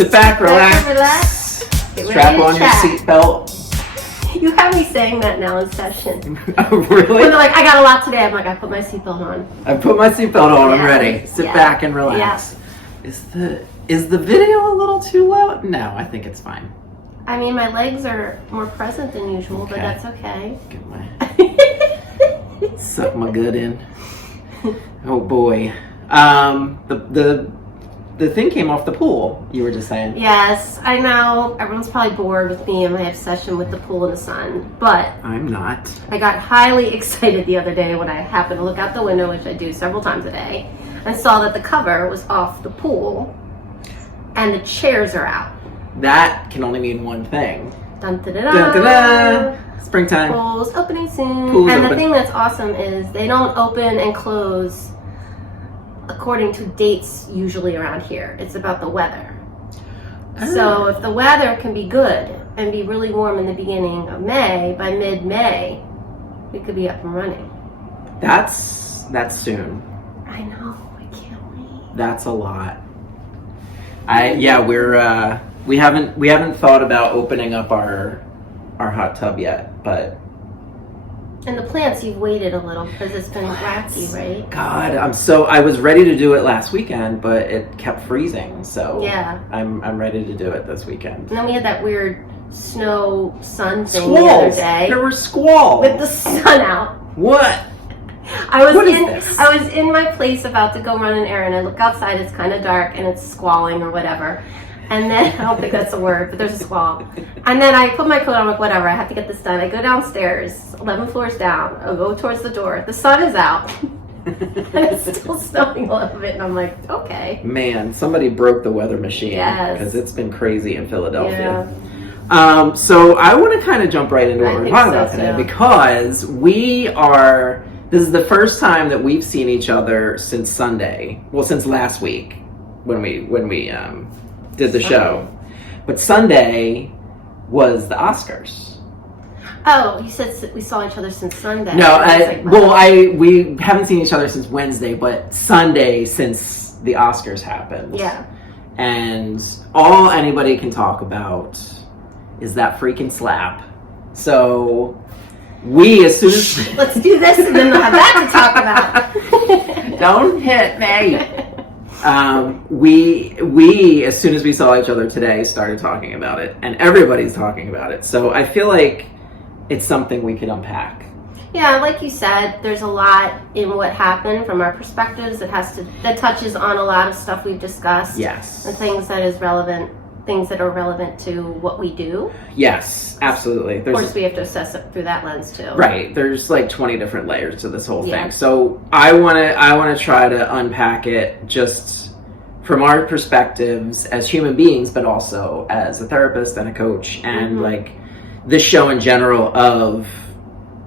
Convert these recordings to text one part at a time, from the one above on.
Sit back, relax. Strap on your seatbelt. You have me saying that now in session. Oh, really? When they're like, I got a lot today, I'm like, I put my seatbelt on. I put my seatbelt on. I'm ready. Sit back and relax. Yeah. Is the video a little too loud? No, I think it's fine. I mean, my legs are more present than usual, but that's okay. Get my suck my gut in. Oh boy. The thing came off the pool, you were just saying. Yes, I know. Everyone's probably bored with me and my obsession with the pool in the sun, but I'm not. I got highly excited the other day when I happened to look out the window, which I do several times a day, and saw that the cover was off the pool and the chairs are out. That can only mean one thing. Dun, da, da, da. Dun, da, da. Springtime. Pool's opening soon. Pool's and open. the thing that's awesome is they don't open and close according to dates usually around here. It's about the weather. So if the weather can be good and be really warm in the beginning of May, by mid-May, we could be up and running. That's soon. I know. I can't wait. That's a lot. We haven't thought about opening up our hot tub yet, but. And the plants, you've waited a little because it's been wacky, right? God, I was ready to do it last weekend, but it kept freezing. So yeah, I'm ready to do it this weekend. And then we had that weird snow sun thing Squalls. the other day. There were squalls with the sun out. What? I was What was in my place about to go run an errand. I look outside, it's kind of dark and it's squalling or whatever. And then, I don't think that's a word, but there's a squall. And then I put my coat on, I'm like, whatever, I have to get this done. I go downstairs, 11 floors down, I go towards the door. The sun is out. And it's still snowing a little bit. And I'm like, okay. Man, somebody broke the weather machine. Yes. Because it's been crazy in Philadelphia. Yeah. So I want to kind of jump right into what we're talking about today. Because this is the first time that we've seen each other since Sunday. Well, since last week when we did the show. But Sunday was the Oscars. Oh, you said we saw each other since Sunday. No, we haven't seen each other since Wednesday, but Sunday since the Oscars happened. Yeah. And all anybody can talk about is that freaking slap. So as soon as let's do this and then we'll have that to talk about. Don't hit me. We as soon as we saw each other today started talking about it, and everybody's talking about it. So I feel like it's something we could unpack. Yeah, like you said, there's a lot in what happened from our perspectives that touches on a lot of stuff we've discussed. Yes. And things that are relevant to what we do. Yes, absolutely. Of course, we have to assess it through that lens too. Right. There's like 20 different layers to this whole thing. So I want to try to unpack it just from our perspectives as human beings, but also as a therapist and a coach, and like this show in general of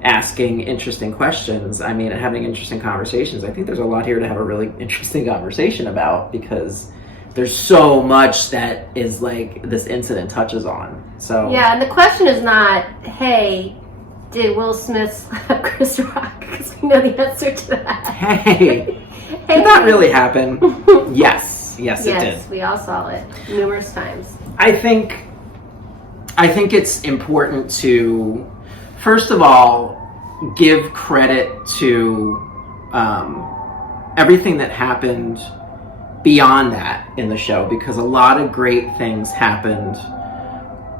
asking interesting questions. I mean, and having interesting conversations. I think there's a lot here to have a really interesting conversation about, because there's so much that is like this incident touches on. So yeah, and the question is not, hey, did Will Smith slap Chris Rock? Because we know the answer to that. Hey, did that really happen? Yes, it did. Yes, we all saw it numerous times. I think it's important to, first of all, give credit to everything that happened beyond that in the show, because a lot of great things happened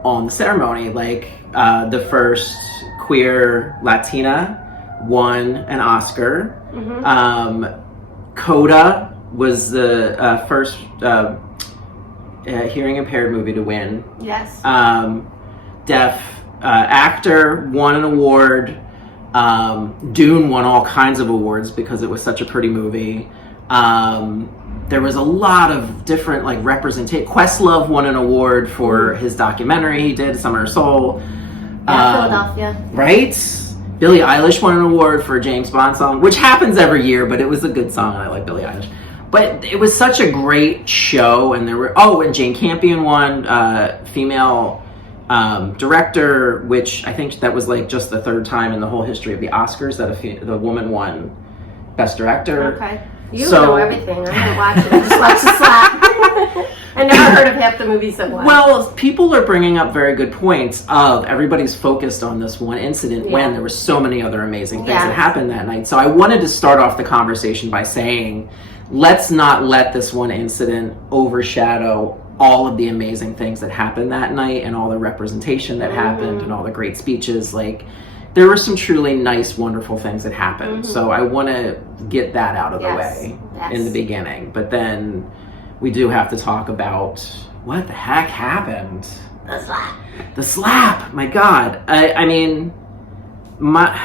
on the ceremony. Like the first queer Latina won an Oscar. Coda was the first hearing impaired movie to win. Yes. Deaf actor won an award. Dune won all kinds of awards because it was such a pretty movie. There was a lot of different like representation. Questlove won an award for his documentary he did, Summer of Soul. Philadelphia. Right? Billie Eilish won an award for a James Bond song, which happens every year, but it was a good song. I like Billie Eilish. But it was such a great show, and and Jane Campion won female director, which I think that was like just the third time in the whole history of the Oscars that the woman won Best Director. Okay. You know everything. I didn't watch it. I just watched the slap. I never heard of half the movies that watched. Well, people are bringing up very good points of everybody's focused on this one incident when there were so many other amazing things that happened that night. So I wanted to start off the conversation by saying, let's not let this one incident overshadow all of the amazing things that happened that night and all the representation that happened and all the great speeches. Like, there were some truly nice, wonderful things that happened. So I want to get that out of the way in the beginning. But then we do have to talk about what the heck happened. The slap. The slap. My God. I mean, my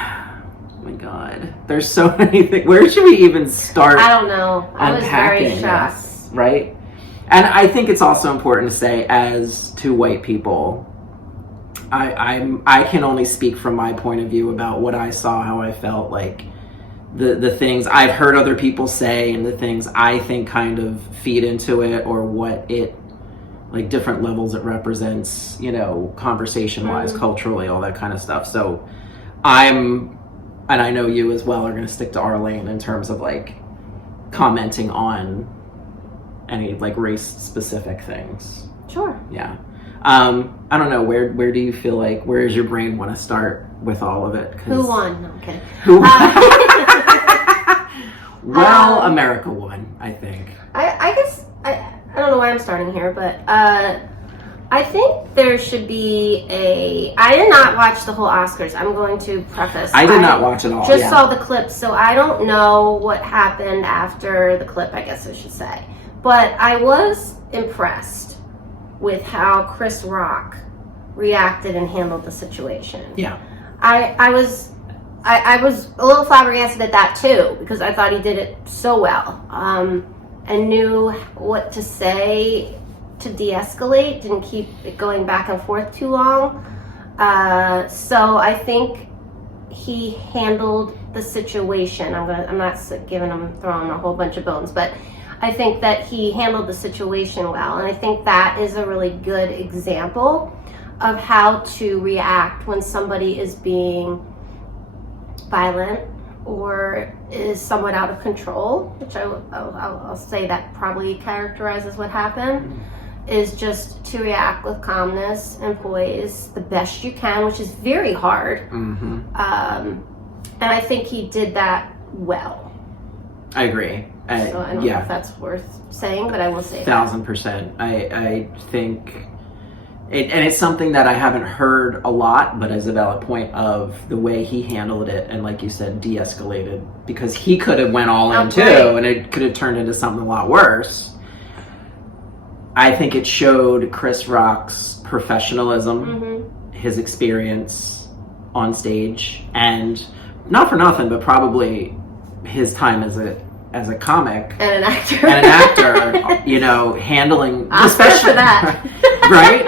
God. There's so many things. Where should we even start? I don't know. I was very shocked. This, right? And I think it's also important to say, as two white people, I can only speak from my point of view about what I saw, how I felt, like the things I've heard other people say and the things I think kind of feed into it, or what it, like, different levels it represents, you know, conversation-wise, culturally, all that kind of stuff. So and I know you as well, are going to stick to our lane in terms of, like, commenting on any, like, race-specific things. Sure. Yeah. I don't know, where do you feel like, where does your brain want to start with all of it? Who won? No, I'm kidding. Who won? Well, America won, I think. I guess, I don't know why I'm starting here, but I think there should be I did not watch the whole Oscars. I'm going to preface. I did not watch it all. Just saw the clips, so I don't know what happened after the clip, I guess I should say. But I was impressed with how Chris Rock reacted and handled the situation. Yeah. I was a little flabbergasted at that too, because I thought he did it so well, and knew what to say to de-escalate, didn't keep it going back and forth too long. So I think he handled the situation. I'm not throwing a whole bunch of bones, but I think that he handled the situation well, and I think that is a really good example of how to react when somebody is being violent or is somewhat out of control, which I'll say that probably characterizes what happened, is just to react with calmness and poise the best you can, which is very hard. And I think he did that well. I agree. So I don't know if that's worth saying, but I will say 1000%. I think, and it's something that I haven't heard a lot, but as a valid point of the way he handled it, and like you said, de-escalated, because he could have went all in too, and it could have turned into something a lot worse. I think it showed Chris Rock's professionalism, his experience on stage, and not for nothing, but probably his time as a comic and an actor, you know, handling, especially for that, right?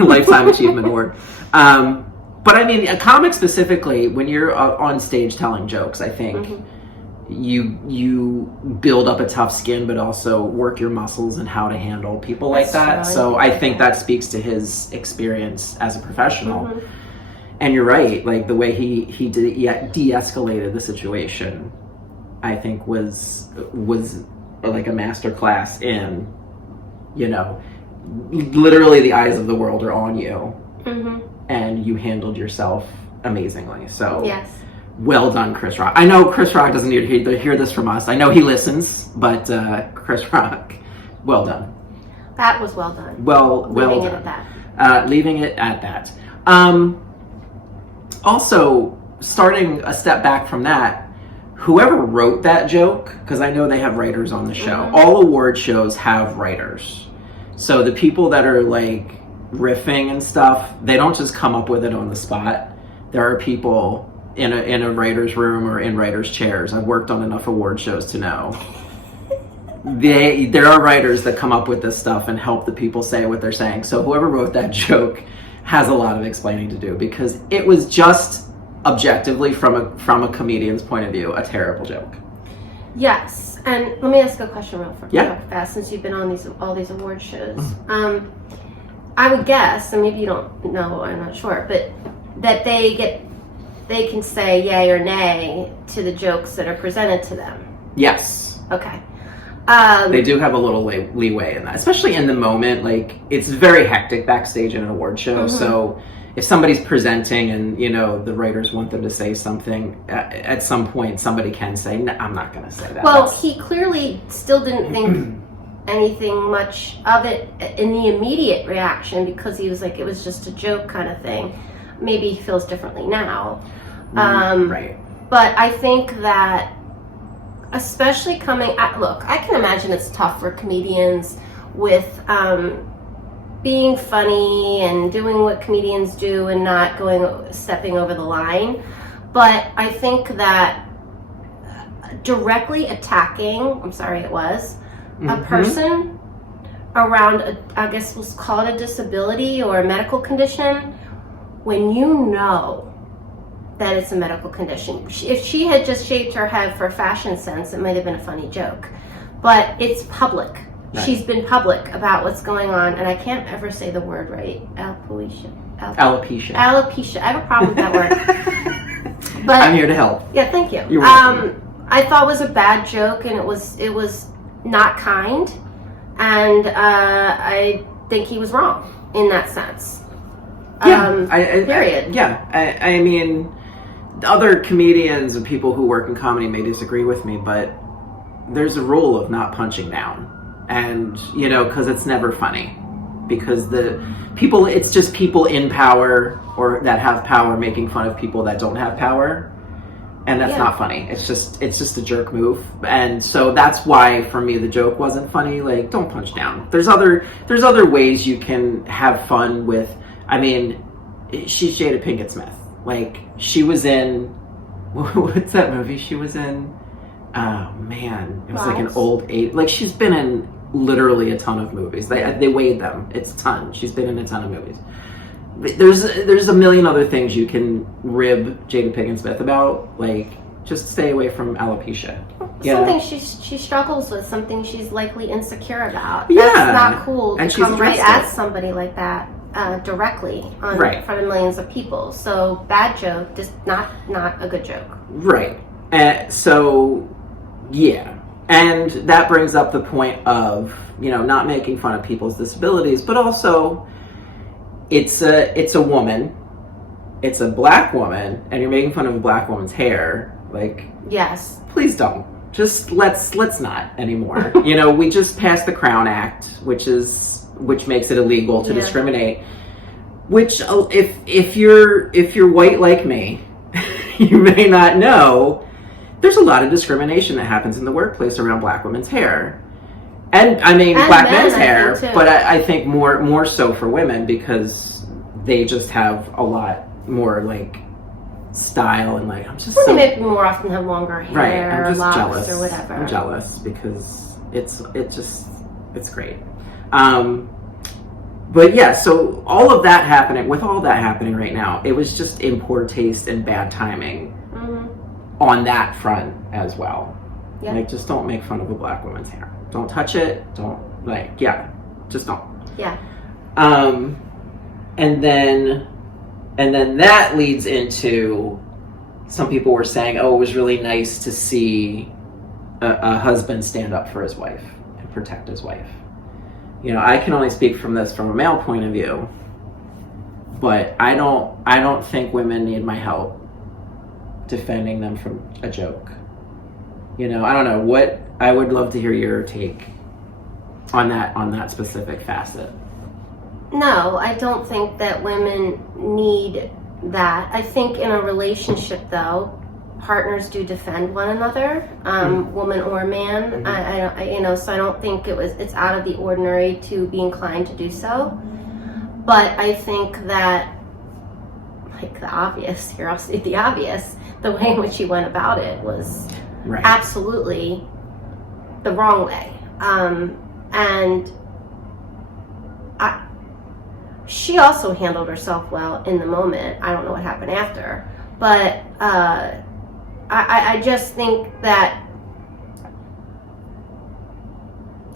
Lifetime Achievement Award. But I mean, a comic specifically, when you're on stage telling jokes, I think you build up a tough skin, but also work your muscles and how to handle people like that. So I think that speaks to his experience as a professional. And you're right, like the way he de-escalated the situation, I think was like a master class in, you know, literally the eyes of the world are on you, and you handled yourself amazingly. So yes, well done, Chris Rock. I know Chris Rock doesn't need to hear this from us. I know he listens, but Chris Rock, well done. That was well done. Well leaving done. It at that. Leaving it at that. Also, starting a step back from that, whoever wrote that joke, because I know they have writers on the show, all award shows have writers. So the people that are like riffing and stuff, they don't just come up with it on the spot. There are people in a writer's room or in writer's chairs. I've worked on enough award shows to know. There are writers that come up with this stuff and help the people say what they're saying. So whoever wrote that joke has a lot of explaining to do, because it was just objectively from a comedian's point of view a terrible joke. Yes, and let me ask a question real fast, since you've been on all these award shows. I would guess, and maybe you don't know, I'm not sure, but that they get they can say yay or nay to the jokes that are presented to them. Yes. Okay. They do have a little leeway in that, especially in the moment. Like, it's very hectic backstage in an award show. So if somebody's presenting and, you know, the writers want them to say something, at some point somebody can say, no, I'm not going to say that. Well, he clearly still didn't think anything much of it in the immediate reaction, because he was like, it was just a joke kind of thing. Maybe he feels differently now. Right. But I think that, especially look, I can imagine it's tough for comedians with being funny and doing what comedians do and not stepping over the line. But I think that directly attacking, a person around, I guess we'll call it a disability or a medical condition, when you know that it's a medical condition. If she had just shaved her head for fashion sense, it might have been a funny joke. But it's public. Right. She's been public about what's going on, and I can't ever say the word right. Alopecia. Alopecia. I have a problem with that word. But I'm here to help. Yeah, thank you. You're welcome. I thought it was a bad joke, and it was not kind, and I think he was wrong in that sense. Period. I mean, other comedians and people who work in comedy may disagree with me, but there's a rule of not punching down. And, you know, because it's never funny. Because it's just people in power or that have power making fun of people that don't have power. And that's not funny. It's just a jerk move. And so that's why, for me, the joke wasn't funny. Like, don't punch down. There's other ways you can have fun with. I mean, she's Jada Pinkett Smith. Like, she was in, what's that movie she was in? Oh man, it was like an old eight. Like, she's been in literally a ton of movies. They weighed them. It's a ton. She's been in a ton of movies. There's a million other things you can rib Jada Pinkett Smith about. Like, just stay away from alopecia. Something she struggles with, something she's likely insecure about. Yeah, that's not cool to come right at somebody like that directly in front of millions of people. So bad joke, just not a good joke. Right. So yeah, and that brings up the point of, you know, not making fun of people's disabilities, but also it's a woman, it's a black woman, and you're making fun of a black woman's hair. Like, yes, please don't. Just let's not anymore. You know, we just passed the Crown Act, which makes it illegal to discriminate. Which, if you're white like me, you may not know. There's a lot of discrimination that happens in the workplace around black women's hair. And I mean, black men's hair, but I think more so for women, because they just have a lot more, like, style, and like, I'm just they maybe more often have longer hair, I'm just locks, jealous. or whatever. I'm jealous because it's great. But yeah, so all of that happening right now, it was just in poor taste and bad timing on that front as well. Yeah. Like, just don't make fun of a black woman's hair. Don't touch it. Don't, like, just don't. Yeah. And then that leads into, some people were saying, oh, it was really nice to see a husband stand up for his wife and protect his wife. You know, I can only speak from a male point of view, but I don't think women need my help defending them from a joke. You know, I don't know, I would love to hear your take on that specific facet. No, I don't think that women need that. I think in a relationship, though, partners do defend one another, woman or man. So I don't think it's out of the ordinary to be inclined to do so. But I think that, like, the obvious, here I'll state the obvious, the way in which he went about it was absolutely the wrong way. And she also handled herself well in the moment. I don't know what happened after, but I just think that,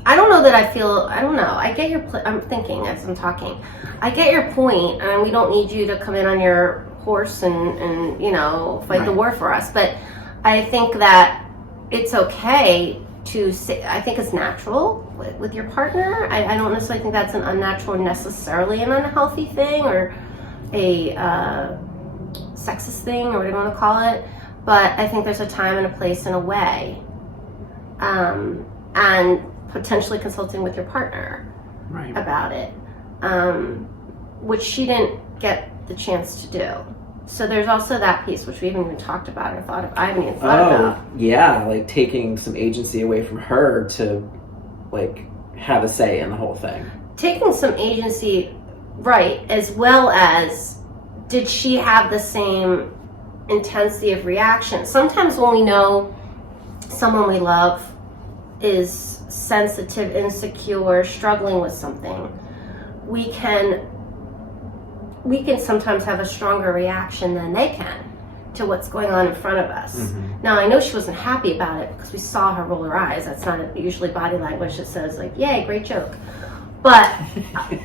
I don't know. I get your, I'm thinking as I'm talking, I get your point, and we don't need you to come in on your horse and fight the war for us. But I think that it's okay to say, I think it's natural with your partner. I don't necessarily think that's an unnatural, necessarily an unhealthy thing or a sexist thing or whatever you want to call it. But I think there's a time and a place and a way. And potentially consulting with your partner about it, which she didn't get the chance to do. So there's also that piece, which we haven't even talked about or thought of. I haven't even thought about. Yeah, like taking some agency away from her to like have a say in the whole thing. Taking some agency, right, as well as did she have the same intensity of reaction? Sometimes when we know someone we love is sensitive, insecure, struggling with something, we can sometimes have a stronger reaction than they can to what's going on in front of us. Mm-hmm. Now, I know she wasn't happy about it because we saw her roll her eyes. That's not usually body language that says like, yay, great joke. But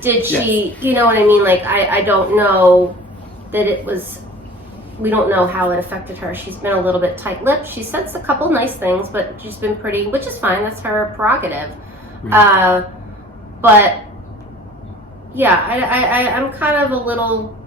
did she, yes. You know what I mean? Like, I don't know that it was, we don't know how it affected her. She's been a little bit tight-lipped. She says a couple nice things, but she's been pretty, which is fine. That's her prerogative. Mm-hmm. But yeah, I'm kind of a little,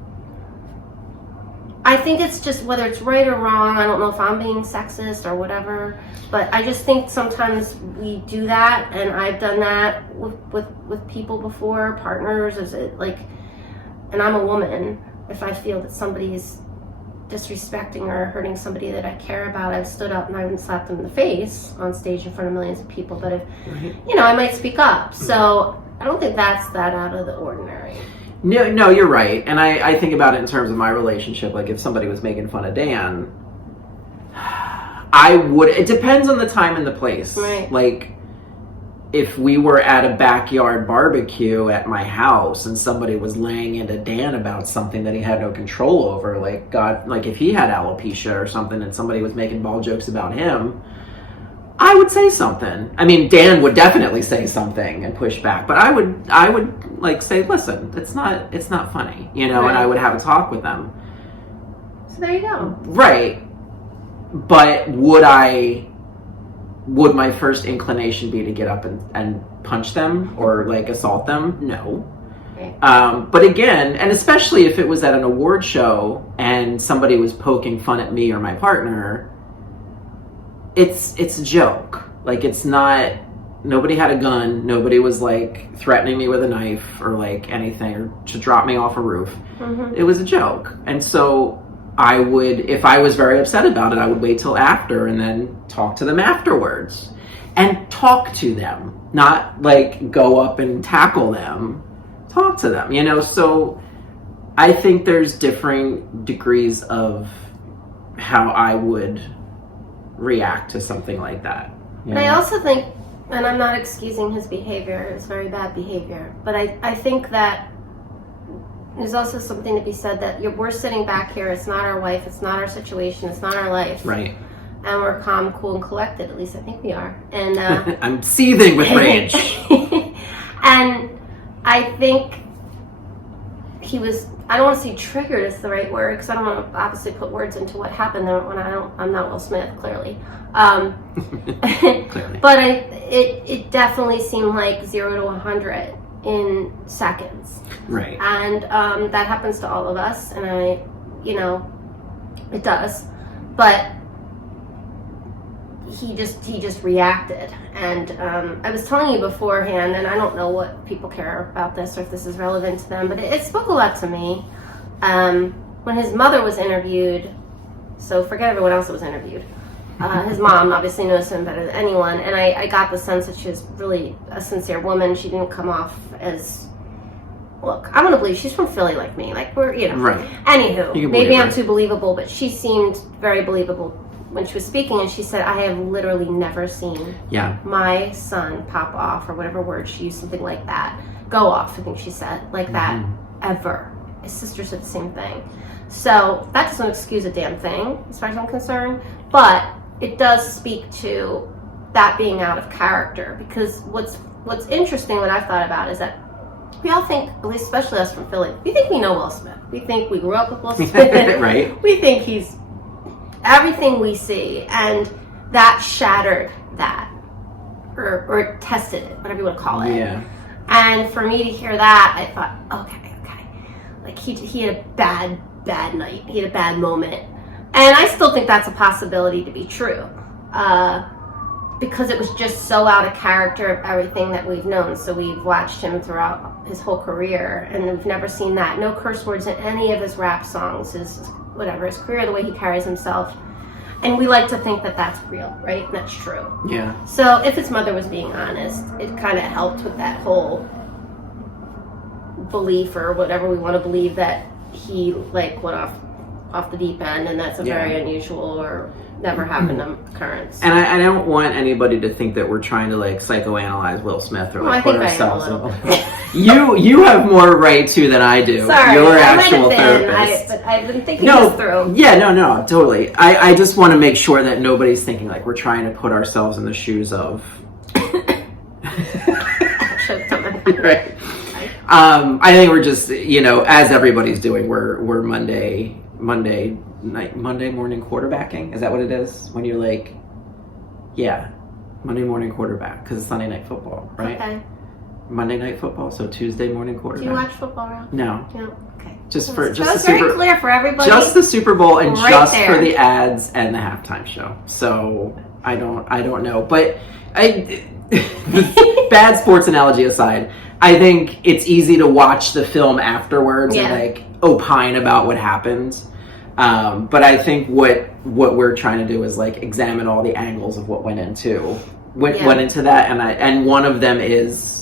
I think it's just whether it's right or wrong. I don't know if I'm being sexist or whatever, but I just think sometimes we do that, and I've done that with people before, partners, and I'm a woman. If I feel that somebody is disrespecting or hurting somebody that I care about, I've stood up and I haven't slapped them in the face on stage in front of millions of people, but I might speak up. So I don't think that's that out of the ordinary. No, you're right. And I think about it in terms of my relationship. Like if somebody was making fun of Dan, it depends on the time and the place. Right. Like if we were at a backyard barbecue at my house and somebody was laying into Dan about something that he had no control over, like if he had alopecia or something and somebody was making ball jokes about him, I would say something. I mean, Dan would definitely say something and push back, but I would like say, listen, it's not funny, right. And I would have a talk with them. So there you go. Right. But would my first inclination be to get up and punch them or like assault them? No. Okay. But again, and especially if it was at an award show and somebody was poking fun at me or my partner, it's a joke. Like it's not, nobody had a gun. Nobody was like threatening me with a knife or like anything or to drop me off a roof. Mm-hmm. It was a joke. And so I would, if I was very upset about it, I would wait till after and then talk to them afterwards and talk to them, not like go up and tackle them, talk to them, So I think there's differing degrees of how I would react to something like that. But I also think, and I'm not excusing his behavior, it's very bad behavior, but I think that there's also something to be said that we're sitting back here, it's not our wife, it's not our situation, it's not our life. Right. And we're calm, cool, and collected, at least I think we are. And I'm seething with rage. And I think he was, I don't want to say triggered is the right word, because I don't want to obviously put words into what happened there when I'm not Will Smith, clearly. Clearly. But it definitely seemed like 0 to 100 in seconds. Right. And that happens to all of us, and it does. But he just reacted. And I was telling you beforehand, and I don't know what people care about this or if this is relevant to them, but it spoke a lot to me. When his mother was interviewed, so forget everyone else that was interviewed, his mom obviously knows him better than anyone, and I got the sense that she was really a sincere woman. She didn't come off as, look, I'm gonna believe she's from Philly like me, like we're, Right. Anywho, maybe I'm too believable, but she seemed very believable when she was speaking, and she said, I have literally never seen my son pop off, or whatever word she used, something like that, go off, I think she said, like that, ever. His sister said the same thing. So that doesn't excuse a damn thing, as far as I'm concerned, but it does speak to that being out of character, because what's interesting, what I've thought about, is that we all think, at least especially us from Philly, we think we know Will Smith. We think we grew up with Will Smith. Right. We think he's everything we see, and that shattered that, or tested it, whatever you want to call it. Yeah. And for me to hear that, I thought, okay. Like he had a bad night. He had a bad moment. And I still think that's a possibility to be true. Because it was just so out of character of everything that we've known. So we've watched him throughout his whole career, and we've never seen that. No curse words in any of his rap songs, his career, the way he carries himself. And we like to think that that's real, right? And that's true. Yeah. So if his mother was being honest, it kind of helped with that whole belief, or whatever we want to believe, that he like went off the deep end, and that's a very unusual or never happened occurrence. And I don't want anybody to think that we're trying to like psychoanalyze Will Smith or like put ourselves in. You have more right to than I do. Sorry, you're I actual might have been, therapist. but I've been thinking this through. Yeah, no, totally. I just want to make sure that nobody's thinking like we're trying to put ourselves in the shoes of. Right. I think we're just, as everybody's doing, we're Monday morning quarterbacking. Is that what it is? When you're like, Monday morning quarterback, because it's Sunday night football, right? Okay. Monday night football, so Tuesday morning quarterback. Do you watch football, Ralph? No. Okay. Just that the was Super, very clear for everybody. just the Super Bowl and right just there. for the ads and the halftime show. So I don't know, but bad sports analogy aside, I think it's easy to watch the film afterwards and like opine about what happened. But I think what we're trying to do is like examine all the angles of what went into that, and one of them is,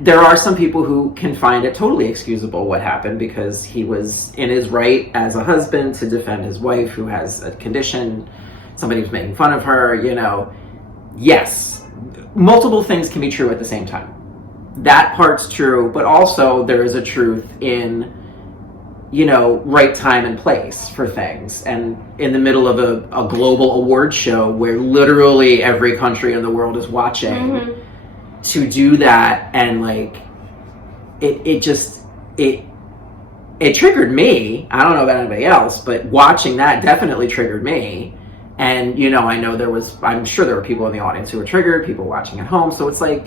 there are some people who can find it totally excusable what happened, because he was in his right as a husband to defend his wife who has a condition. Somebody was making fun of her, Yes, multiple things can be true at the same time. That part's true, but also there is a truth in, right time and place for things. And in the middle of a global award show where literally every country in the world is watching, to do that, and like, it triggered me. I don't know about anybody else, but watching that definitely triggered me. And, I'm sure there were people in the audience who were triggered, people watching at home. So it's like,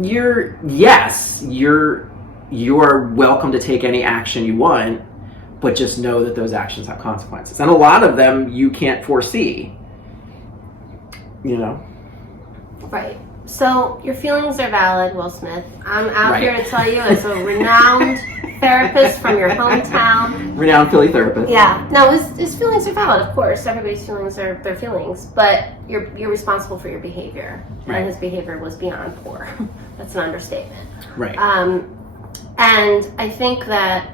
you're welcome to take any action you want, but just know that those actions have consequences. And a lot of them you can't foresee, Right. So your feelings are valid, Will Smith. I'm out here to tell you, as a renowned therapist from your hometown. Renowned Philly therapist. Yeah. No, his feelings are valid, of course. Everybody's feelings are their feelings. But you're responsible for your behavior. Right. And his behavior was beyond poor. That's an understatement. Right. And I think that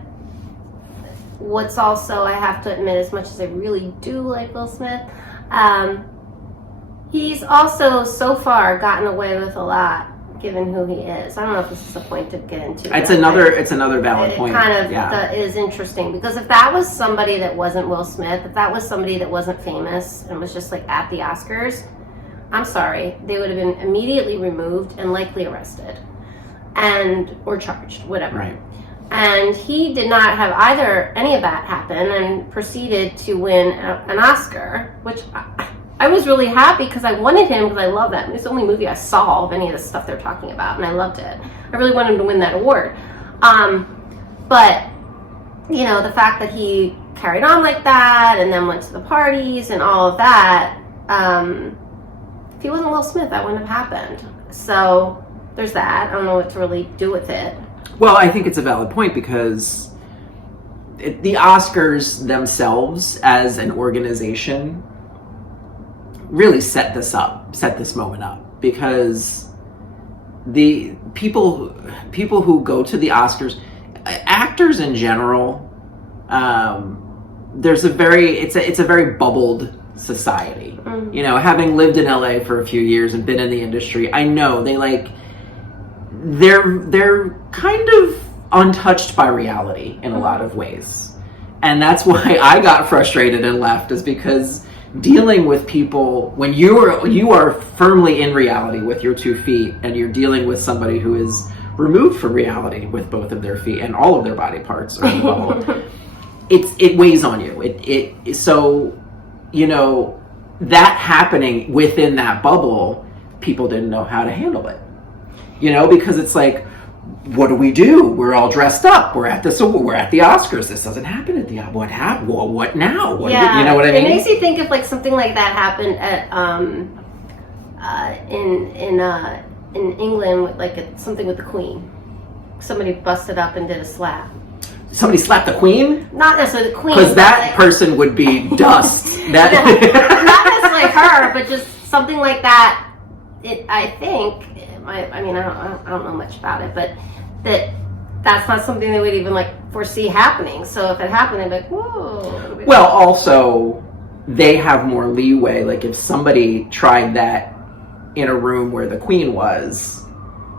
what's also, I have to admit, as much as I really do like Will Smith, he's also so far gotten away with a lot, given who he is. I don't know if this is a point to get into. It's another valid point. It kind of is interesting, because if that was somebody that wasn't Will Smith, if that was somebody that wasn't famous and was just like at the Oscars, I'm sorry, they would have been immediately removed and likely arrested or charged, whatever. Right. And he did not have any of that happen, and proceeded to win an Oscar, which I was really happy, because I wanted him, because I love that. It's the only movie I saw of any of the stuff they're talking about, and I loved it. I really wanted him to win that award. But, the fact that he carried on like that, and then went to the parties and all of that, if he wasn't Will Smith, that wouldn't have happened. So there's that. I don't know what to really do with it. Well, I think it's a valid point, because the Oscars themselves as an organization really set this moment up, because the people who go to the Oscars, actors in general, it's a very bubbled society. Having lived in LA for a few years and been in the industry, I know they're kind of untouched by reality in a lot of ways. And that's why I got frustrated and left, is because dealing with people when you are firmly in reality with your 2 feet, and you're dealing with somebody who is removed from reality with both of their feet and all of their body parts are in the bubble, it weighs on you. So, you know, that happening within that bubble, people didn't know how to handle it. You know, because it's like, what do we do? We're all dressed up. We're at the Oscars. This doesn't happen at the what happened? Well, what now? What you know what I mean? It makes you think if like something like that happened at in England with like something with the Queen. Somebody busted up and did a slap. Somebody slapped the Queen? Not necessarily the Queen, because that person would be dust. Not necessarily her, but just something like that. I think. I mean, I don't know much about it, but that's not something they would even like foresee happening. So if it happened, they'd be like, whoa. Well, also, they have more leeway. Like if somebody tried that in a room where the Queen was,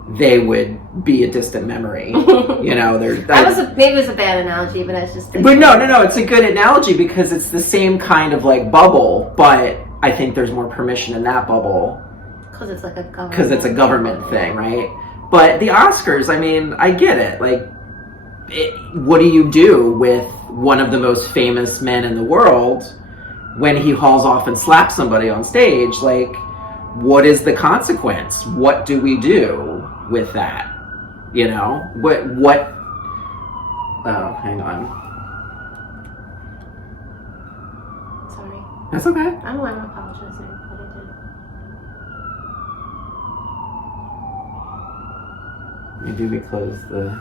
they would be a distant memory. You know, maybe it was a bad analogy, but I was just thinking. But no, it's a good analogy because it's the same kind of like bubble, but I think there's more permission in that bubble. Because it's like a government. Because it's a government thing, right? But the Oscars, I mean, I get it. Like, what do you do with one of the most famous men in the world when he hauls off and slaps somebody on stage? Like, what is the consequence? What do we do with that? You know? What? Oh, hang on. Sorry. That's okay. I don't want to apologize, but I did. Maybe we close the...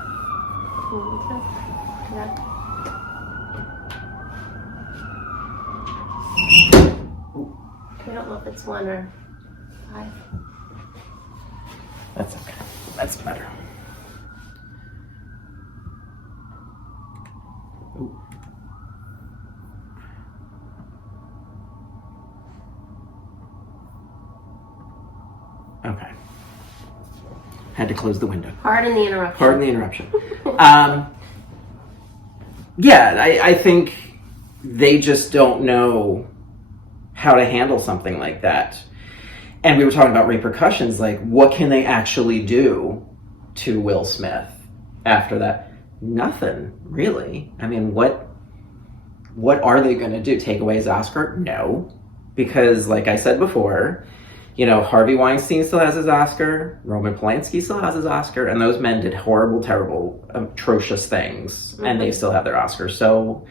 Yeah. I don't know if it's 1 or 5. That's okay. That's better. Ooh. Okay. Had to close the window. Pardon the interruption. Pardon the interruption. Yeah, I think they just don't know how to handle something like that. And we were talking about repercussions, like what can they actually do to Will Smith after that? Nothing, really. I mean, what are they going to do? Take away his Oscar? No. Because, like I said before, you know, Harvey Weinstein still has his Oscar, Roman Polanski still has his Oscar, and those men did horrible, terrible, atrocious things, and they still have their Oscars. So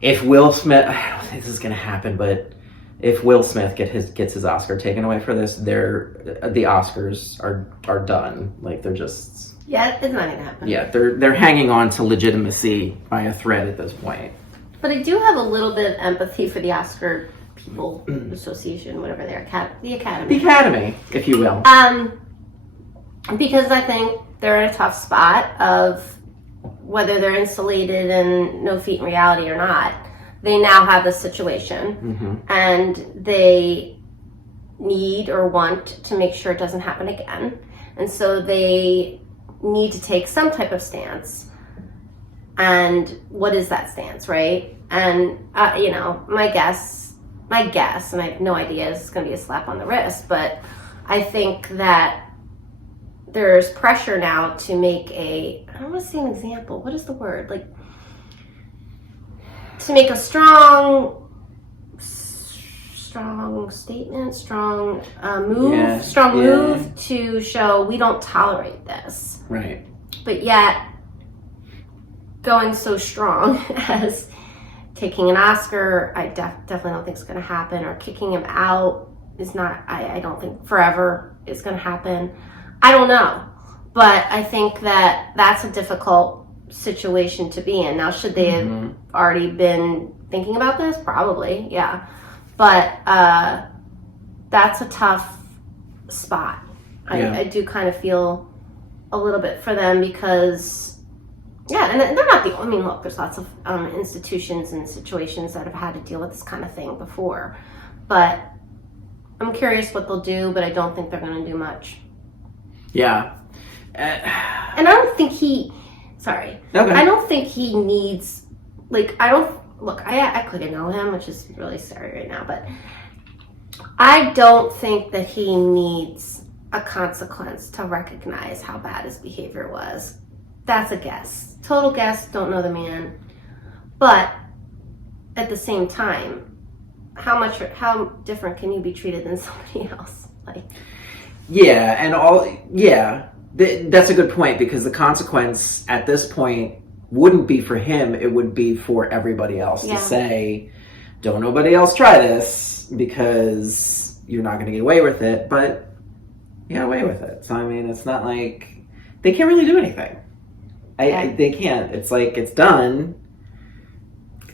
if Will Smith, I don't think this is going to happen, but if Will Smith gets his Oscar taken away for this, the Oscars are done. Like they're just... Yeah, it's not going to happen. Yeah, they're hanging on to legitimacy by a thread at this point. But I do have a little bit of empathy for the Oscar People Association, whatever they're, the Academy. The Academy, if you will. Because I think they're in a tough spot of whether they're insulated and no feet in reality or not. They now have this situation, and they need or want to make sure it doesn't happen again. And so they need to take some type of stance. And what is that stance, right? And, you know, my guess, and I have no idea, is it's going to be a slap on the wrist, but I think that there's pressure now to make I don't want to say an example. What is the word? Like, to make a strong statement, strong move to show we don't tolerate this. Right. But yet, going so strong as taking an Oscar, I definitely don't think it's going to happen, or kicking him out is not, I don't think forever is going to happen. I don't know. But I think that that's a difficult situation to be in. Now, should they have already been thinking about this? Probably, yeah. But that's a tough spot. I do kind of feel a little bit for them because, yeah, and they're not the only, I mean, look, there's lots of institutions and situations that have had to deal with this kind of thing before. But I'm curious what they'll do, but I don't think they're going to do much. Yeah. And I don't think I don't think he needs, like, I could know him, which is really scary right now, but I don't think that he needs a consequence to recognize how bad his behavior was. That's a guess. Total guess, don't know the man. But at the same time, how different can you be treated than somebody else? Like, that's a good point, because the consequence at this point wouldn't be for him, it would be for everybody else to say, don't nobody else try this, because you're not going to get away with it. But you got away with it. So I mean, it's not like they can't really do anything. They can't. It's like, it's done.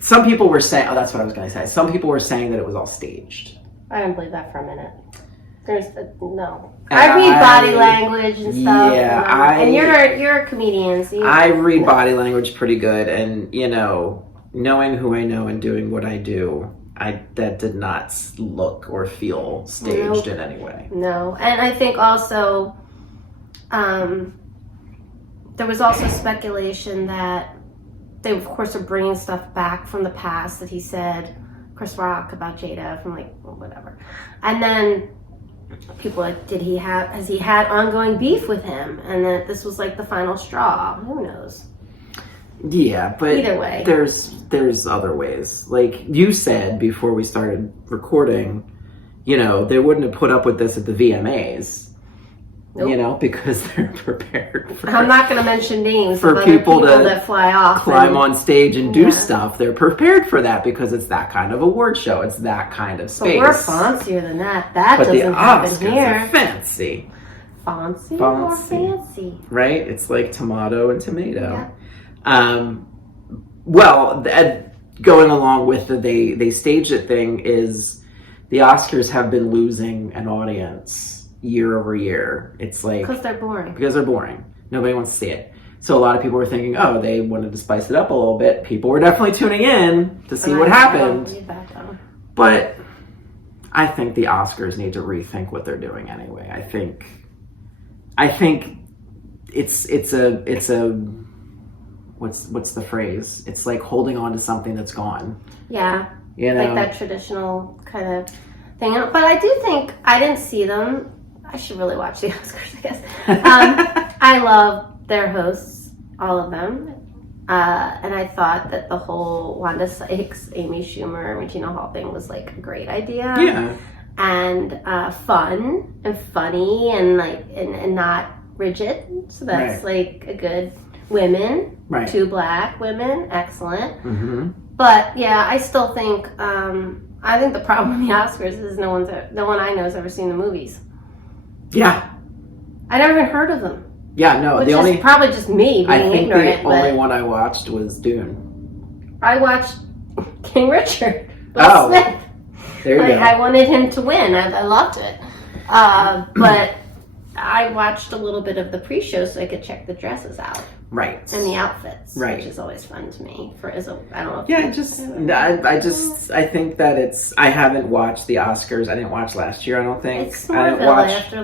Some people were saying, that's what I was going to say. Some people were saying that it was all staged. I don't believe that for a minute. No. I read body language and stuff. Yeah, and you're a comedian. So I read body language pretty good, and knowing who I know and doing what I do, that did not look or feel staged in any way. No, and I think also there was also speculation that they, of course, are bringing stuff back from the past that he said, Chris Rock, about Jada, from whatever, and then people like, has he had ongoing beef with him, and that this was like the final straw? Who knows? Yeah, but either way, there's other ways. Like you said before we started recording, they wouldn't have put up with this at the VMAs. Nope. Because they're prepared for, I'm not going to mention names for people that fly off, climb on stage and do stuff. They're prepared for that because it's that kind of award show. It's that kind of space. But we're fancier than that. That doesn't happen here. Are fancy. Fancy or fancy. Right? It's like tomato and tomato. Yeah. Going along with the they staged it thing is the Oscars have been losing an audience year over year. It's like, because they're boring. Nobody wants to see it. So a lot of people were thinking, they wanted to spice it up a little bit. People were definitely tuning in to see what happened. But I think the Oscars need to rethink what they're doing anyway. I think it's a what's the phrase? It's like holding on to something that's gone. Yeah. Like that traditional kind of thing. But I do think, I didn't see them. I should really watch the Oscars, I guess. I love their hosts, all of them. And I thought that the whole Wanda Sykes, Amy Schumer, Regina Hall thing was like a great idea. Yeah. And fun and funny and and not rigid. So that's like a good women. Right. 2 black women. Excellent. Mm-hmm. But yeah, I still think I think the problem with the Oscars is no one I know has ever seen the movies. Yeah. I never even heard of them. Yeah, no. Which is probably just me being ignorant. The only one I watched was Dune. I watched King Richard. Will Smith. There you go. I wanted him to win. I loved it. But I watched a little bit of the pre-show so I could check the dresses out. Right. And the outfits. Right. Which is always fun to me. I don't know. I think that I haven't watched the Oscars. I didn't watch last year, I don't think. It's Smallville after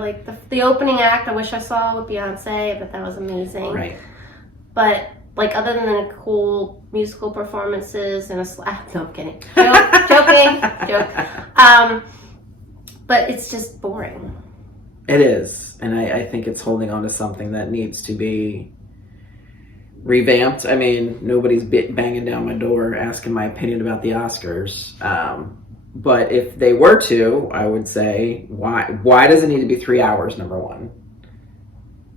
the opening act I wish I saw with Beyonce, but that was amazing. Right. But other than the cool musical performances and no, I'm kidding. Joke. But it's just boring. It is. And I think it's holding on to something that needs to be revamped. I mean, nobody's banging down my door asking my opinion about the Oscars. But if they were to, I would say, why does it need to be 3 hours, number one?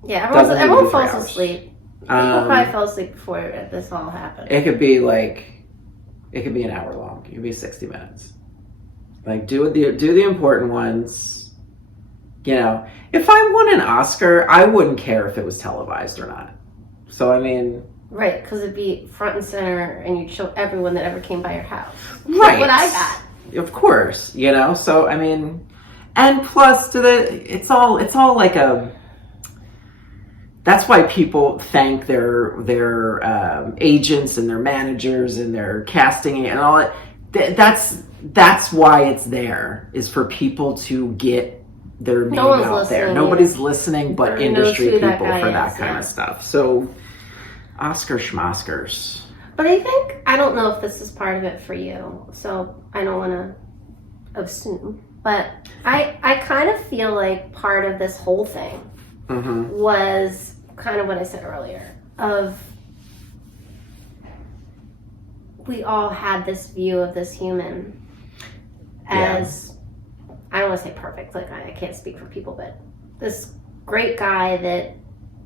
Yeah, everyone falls asleep. People probably fell asleep before this all happened. It could be an hour long. It could be 60 minutes. Like, do the important ones. If I won an Oscar, I wouldn't care if it was televised or not. So, I mean... Right, because it'd be front and center, and you'd show everyone that ever came by your house. Right. That's what I got. Of course, So, I mean... And plus, it's all like a... That's why people thank their agents and their managers and their casting and all that. That's why it's there, is for people to get their name out there. Nobody's listening but industry people for that kind of stuff. So, Oscar schmoskers. But I don't know if this is part of it for you, so I don't want to assume. But I kind of feel like part of this whole thing was kind of what I said earlier, of we all had this view of this human as, I don't want to say perfect, like I can't speak for people, but this great guy that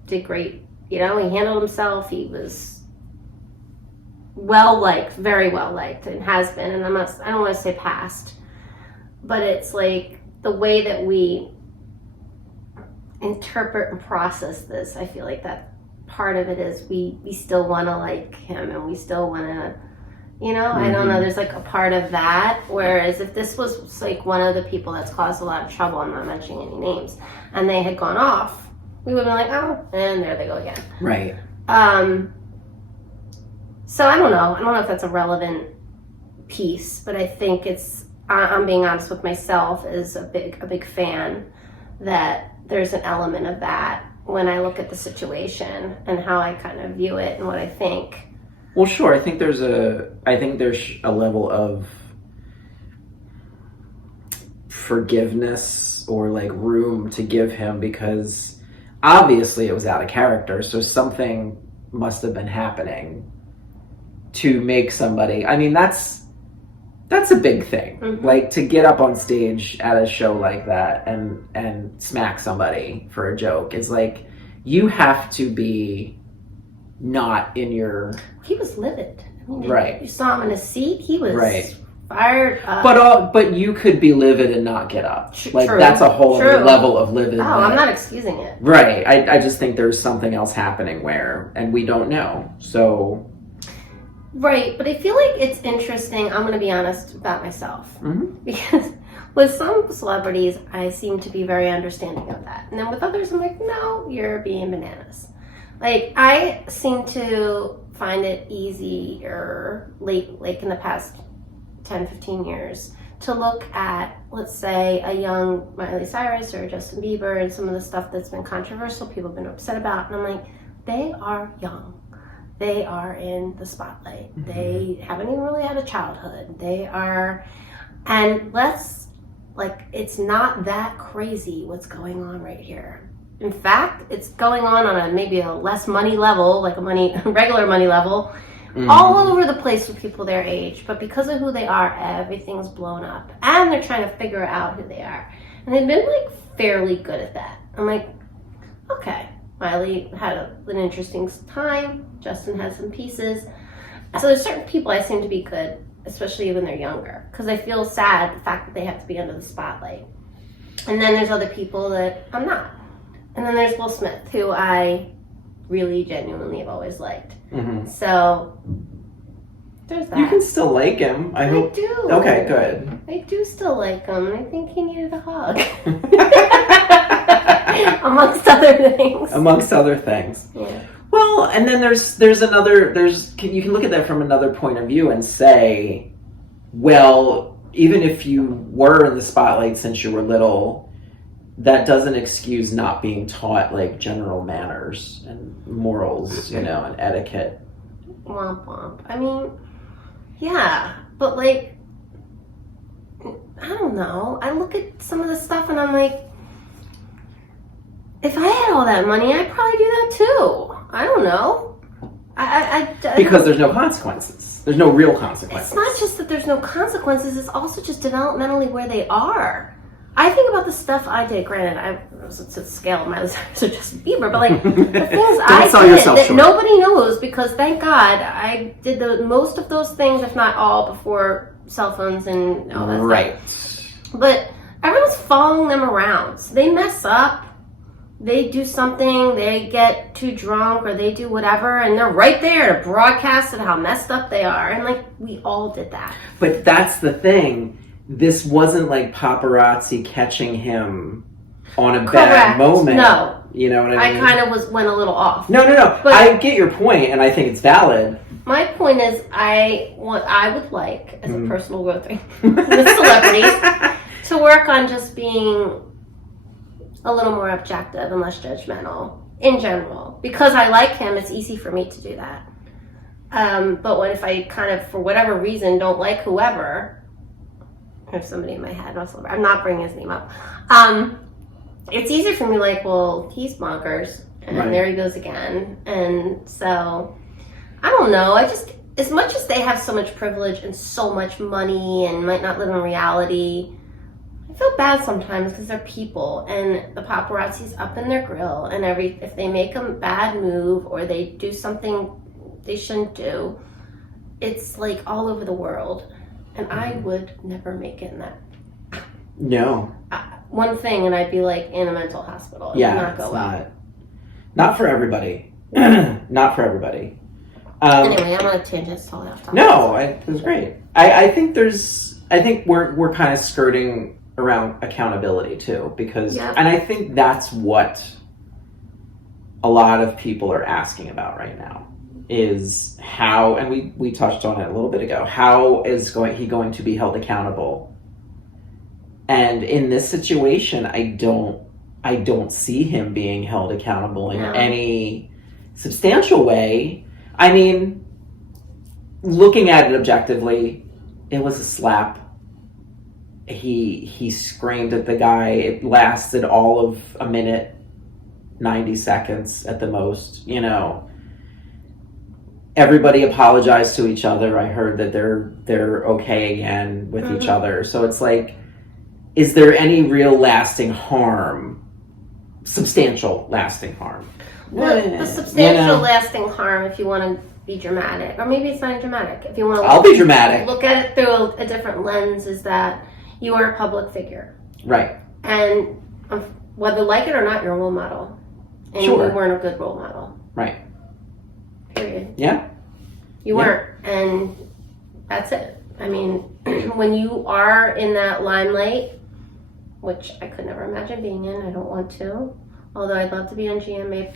did great, he handled himself, he was well-liked, very well-liked, and has been, and I don't want to say past, but it's like the way that we interpret and process this, I feel like that part of it is we still want to like him, and we still want to, I don't know, there's like a part of that, whereas if this was like one of the people that's caused a lot of trouble, I'm not mentioning any names, and they had gone off, we would have been like, oh, and there they go again. Right. So I don't know if that's a relevant piece, but I think I'm being honest with myself as a big fan that there's an element of that when I look at the situation and how I kind of view it and what I think. Well, sure. I think there's a level of forgiveness or like room to give him, because obviously it was out of character. So something must have been happening to make somebody, I mean, that's a big thing. Like to get up on stage at a show like that and smack somebody for a joke is like, you have to be not in your... He was livid. I mean, right. You saw him in a seat. He was right. fired up. But you could be livid and not get up. Like True. That's a whole other level of livid. Oh, I'm not excusing it. Right. I just think there's something else happening and we don't know. So... Right, but I feel like it's interesting. I'm going to be honest about myself. Because with some celebrities, I seem to be very understanding of that. And then with others, I'm like, no, you're being bananas. Like, I seem to find it easier, like in the past 10, 15 years, to look at, let's say, a young Miley Cyrus or Justin Bieber and some of the stuff that's been controversial, people have been upset about. And I'm like, they are young. They are in the spotlight. They haven't even really had a childhood. They are, and it's not that crazy what's going on right here. In fact, it's going on maybe a less money level, like regular money level, all over the place with people their age. But because of who they are, everything's blown up. And they're trying to figure out who they are. And they've been fairly good at that. I'm like, okay. Miley had an interesting time. Justin had some pieces. So there's certain people I seem to be good, especially when they're younger, because I feel sad the fact that they have to be under the spotlight. And then there's other people that I'm not. And then there's Will Smith, who I really genuinely have always liked. So there's that. You can still like him. I hope. Do. Okay, good. I do still like him, and I think he needed a hug. Amongst other things. Yeah. Well, and then you can look at that from another point of view and say, well, even if you were in the spotlight since you were little, that doesn't excuse not being taught like general manners and morals, and etiquette. Womp womp. I mean, yeah, but I don't know. I look at some of the stuff and I'm like, if I had all that money, I'd probably do that too. I don't know. Because there's no consequences. There's no real consequences. It's not just that there's no consequences. It's also just developmentally where they are. I think about the stuff I did. Granted, I was to the scale of my so Justin Bieber, but the things I did that short. Nobody knows, because thank God I did most of those things, if not all, before cell phones and all that stuff. But everyone's following them around. So they mess up. They do something, they get too drunk, or they do whatever, and they're right there to broadcast how messed up they are. And we all did that. But that's the thing. This wasn't like paparazzi catching him on a bad moment. No. You know what I mean? I kind of went a little off. No. But I get your point, and I think it's valid. My point is, I would like, as a personal growth thing, with celebrities, to work on just being a little more objective and less judgmental in general. Because I like him, it's easy for me to do that. But if I kind of, for whatever reason, don't like whoever, There's somebody in my head. I'm not bringing his name up. It's easy for me, like, well, he's bonkers, and there he goes again. And so, I don't know. I just, as much as they have so much privilege and so much money and might not live in reality, I feel bad sometimes because they're people, and the paparazzi's up in their grill, and if they make a bad move or they do something they shouldn't do, it's like all over the world. And I would never make it in that. No. One thing, and I'd be like in a mental hospital. It would not go well. Not for everybody. Not for everybody. Anyway, I'm on a tangent. It's totally off topic. No, it was great. I think we're kind of skirting around accountability too, because, and I think that's what a lot of people are asking about right now. Is how, and we touched on it a little bit ago, how is he going to be held accountable? And in this situation, I don't see him being held accountable in any substantial way. I mean, looking at it objectively, it was a slap. He screamed at the guy. It lasted all of a minute, 90 seconds at the most, you know. Everybody apologized to each other. I heard that they're okay again with each other. So it's like, is there any real lasting harm? Substantial lasting harm? The substantial lasting harm, if you want to be dramatic, or maybe it's not dramatic. If you want to, I'll be dramatic. Look at it through a different lens. Is that you are a public figure, right? And whether like it or not, you're a role model, and you weren't a good role model, right? Period. Yeah. You weren't, and that's it. I mean, when you are in that limelight, which I could never imagine being in, I don't want to, although I'd love to be on GMA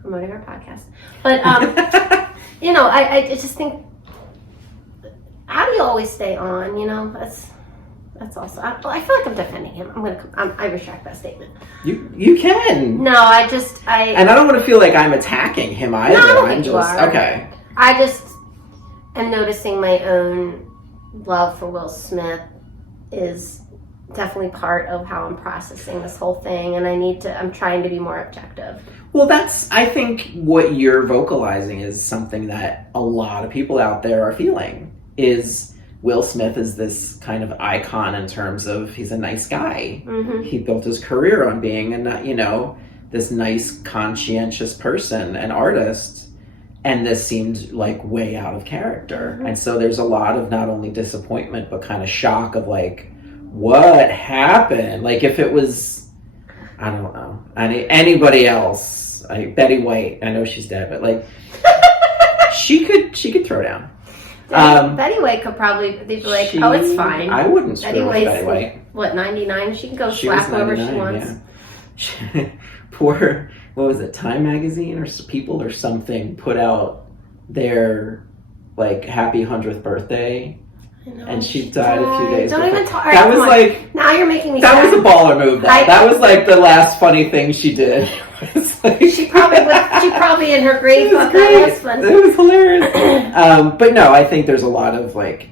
promoting our podcast. But, you know, I just think, how do you always stay on, you know? That's also, I feel like I'm defending him. I retract that statement. You can. No, and I don't want to feel like I'm attacking him either. No, I don't think you are. Okay. I just am noticing my own love for Will Smith is definitely part of how I'm processing this whole thing, and I'm trying to be more objective. Well, I think what you're vocalizing is something that a lot of people out there are feeling, is Will Smith is this kind of icon in terms of he's a nice guy. Mm-hmm. He built his career on being this nice, conscientious person, an artist, and this seemed like way out of character. Mm-hmm. And so there's a lot of not only disappointment, but kind of shock of like, what happened? Like if it was, I don't know, anybody else, Betty White, I know she's dead, but like, she could throw down. Betty White could probably, they'd be like, oh, it's fine. I wouldn't screw with Betty White. What, 99? She can go slap whoever she wants. Yeah. Poor, what was it, Time Magazine or People or something put out their, like, happy 100th birthday. I know. And she died a few days before. Don't even talk. That was like, now you're making me that sad. was a baller move, though. That was like the last funny thing she did. Like, she probably in her grave thought that was funny. It was hilarious. But no, I think there's a lot of like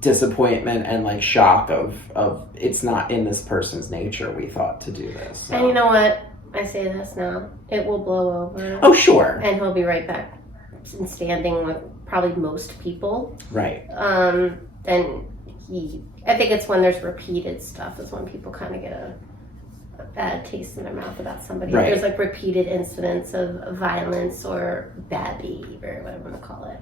disappointment and like shock of it's not in this person's nature. We thought to do this. So. And you know what? I say this now. It will blow over. Oh, sure. And he'll be right back in standing with probably most people. Right. Then I think it's when there's repeated stuff is when people kind of get a bad taste in their mouth about somebody. Right. There's like repeated incidents of violence or bad behavior, whatever you want to call it.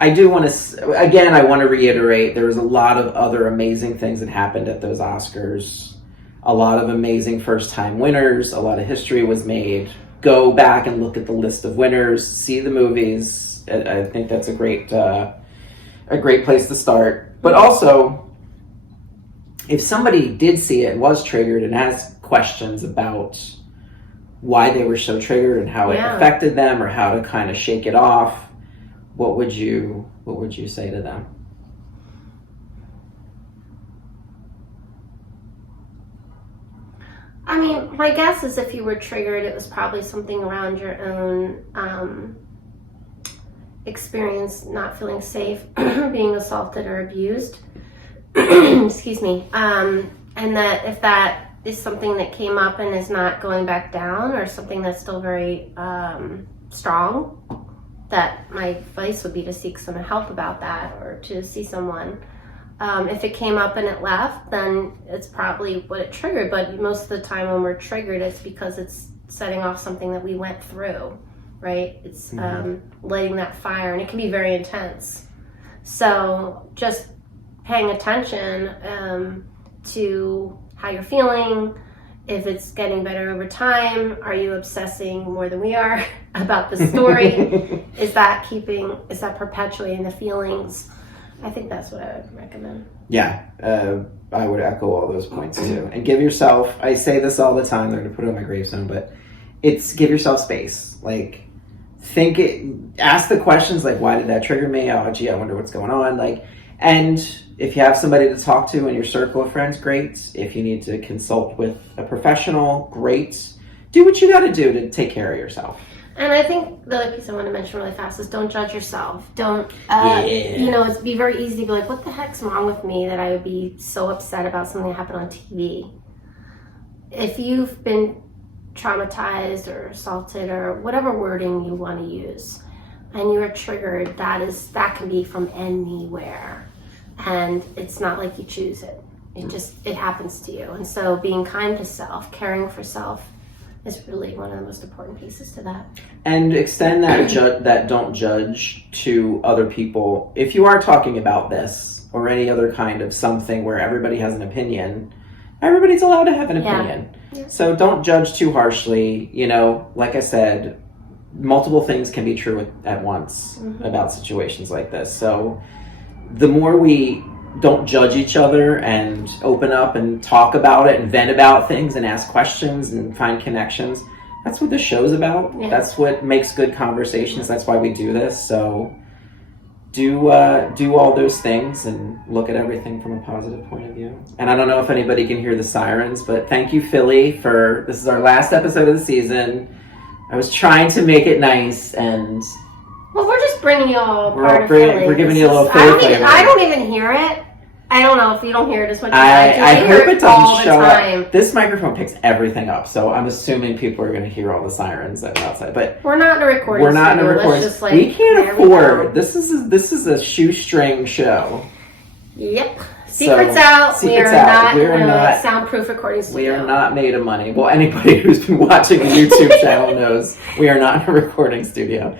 I do want to, again, I want to reiterate, there was a lot of other amazing things that happened at those Oscars. A lot of amazing first-time winners. A lot of history was made. Go back and look at the list of winners. See the movies. I think that's a great place to start. But also, if somebody did see it and was triggered and has questions about why they were so triggered and how it affected them or how to kind of shake it off, what would you say to them? I mean, my guess is if you were triggered, it was probably something around your own experience not feeling safe, being assaulted or abused. excuse me, and that if that is something that came up and is not going back down, or something that's still very strong, that my advice would be to seek some help about that, or to see someone. If it came up and it left, then it's probably what it triggered. But most of the time when we're triggered, it's because it's setting off something that we went through, right? It's lighting that fire, and it can be very intense. So just paying attention to how you're feeling, if it's getting better over time, are you obsessing more than we are about the story? Is that perpetuating the feelings? I think that's what I would recommend. Yeah, I would echo all those points too. And give yourself, I say this all the time, they're going to put it on my gravestone, but it's give yourself space. Like, ask the questions like, why did that trigger me? Oh, gee, I wonder what's going on. Like, and if you have somebody to talk to in your circle of friends, great. If you need to consult with a professional, great. Do what you got to do to take care of yourself. And I think the other piece I want to mention really fast is don't judge yourself. Don't, it'd be very easy to be like, what the heck's wrong with me that I would be so upset about something that happened on TV? If you've been traumatized or assaulted or whatever wording you want to use, and you are triggered, that can be from anywhere. And it's not like you choose it. It happens to you. And so being kind to self, caring for self, is really one of the most important pieces to that. And extend that don't judge to other people. If you are talking about this or any other kind of something where everybody has an opinion, everybody's allowed to have an opinion. Yeah. So don't judge too harshly. Like I said, multiple things can be true at once about situations like this. So the more we don't judge each other and open up and talk about it and vent about things and ask questions and find connections, that's what this show's about. Yeah. That's what makes good conversations. That's why we do this. So do all those things and look at everything from a positive point of view. And I don't know if anybody can hear the sirens, but thank you, Philly, this is our last episode of the season. I was trying to make it nice, and well, we're just bringing you all part of Philly. We're giving you a little Philly flavor. I don't even hear it. I don't know if you don't hear it as much as I do. I hope it doesn't show up. This microphone picks everything up, so I'm assuming people are going to hear all the sirens that are outside. But we're not in a recording. We're not in a recording. Just, we can't afford. This is a shoestring show. Yep. Secrets out. We are not in a soundproof recording studio. We are not made of money. Well, anybody who's been watching the YouTube channel knows we are not in a recording studio.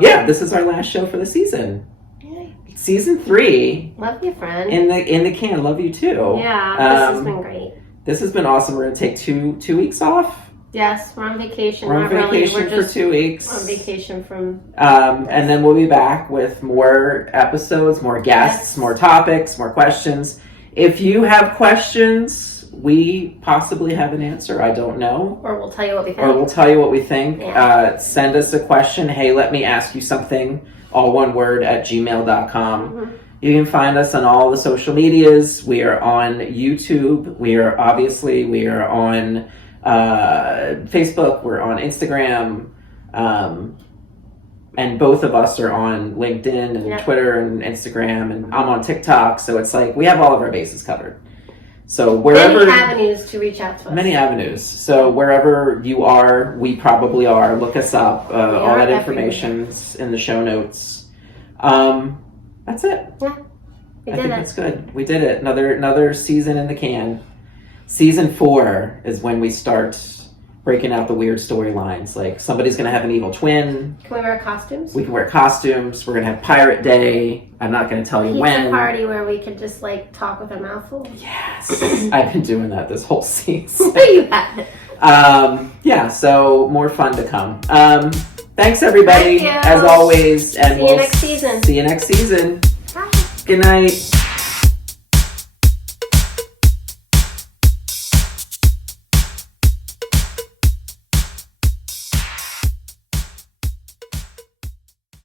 This is our last show for the season. Yay. Season 3. Love you, friend. In the can. Love you too. Yeah, this has been great. This has been awesome. We're going to take two weeks off. Yes, we're on vacation. We're on vacation for 2 weeks. On vacation from... and then we'll be back with more episodes, more guests, more topics, more questions. If you have questions, we possibly have an answer. I don't know. Or we'll tell you what we think. Yeah. Send us a question. Hey, let me ask you something. All one word at gmail.com. Mm-hmm. You can find us on all the social medias. We are on YouTube. We are on... Facebook, we're on Instagram, and both of us are on LinkedIn and Twitter and Instagram, and I'm on TikTok, so it's like we have all of our bases covered. So wherever... Many avenues to reach out to us. Many avenues. So wherever you are, we probably are. Look us up. All that information's in the show notes. That's it. Yeah. I think that's good. We did it. Another season in the can. Season 4 is when we start breaking out the weird storylines. Like, somebody's going to have an evil twin. Can we wear costumes? We can wear costumes. We're going to have Pirate Day. I'm not going to tell you when. Pizza party where we could just, talk with our mouth full. Yes. I've been doing that this whole season. You have. So more fun to come. Thanks, everybody, as always. And see you next season. See you next season. Bye. Good night.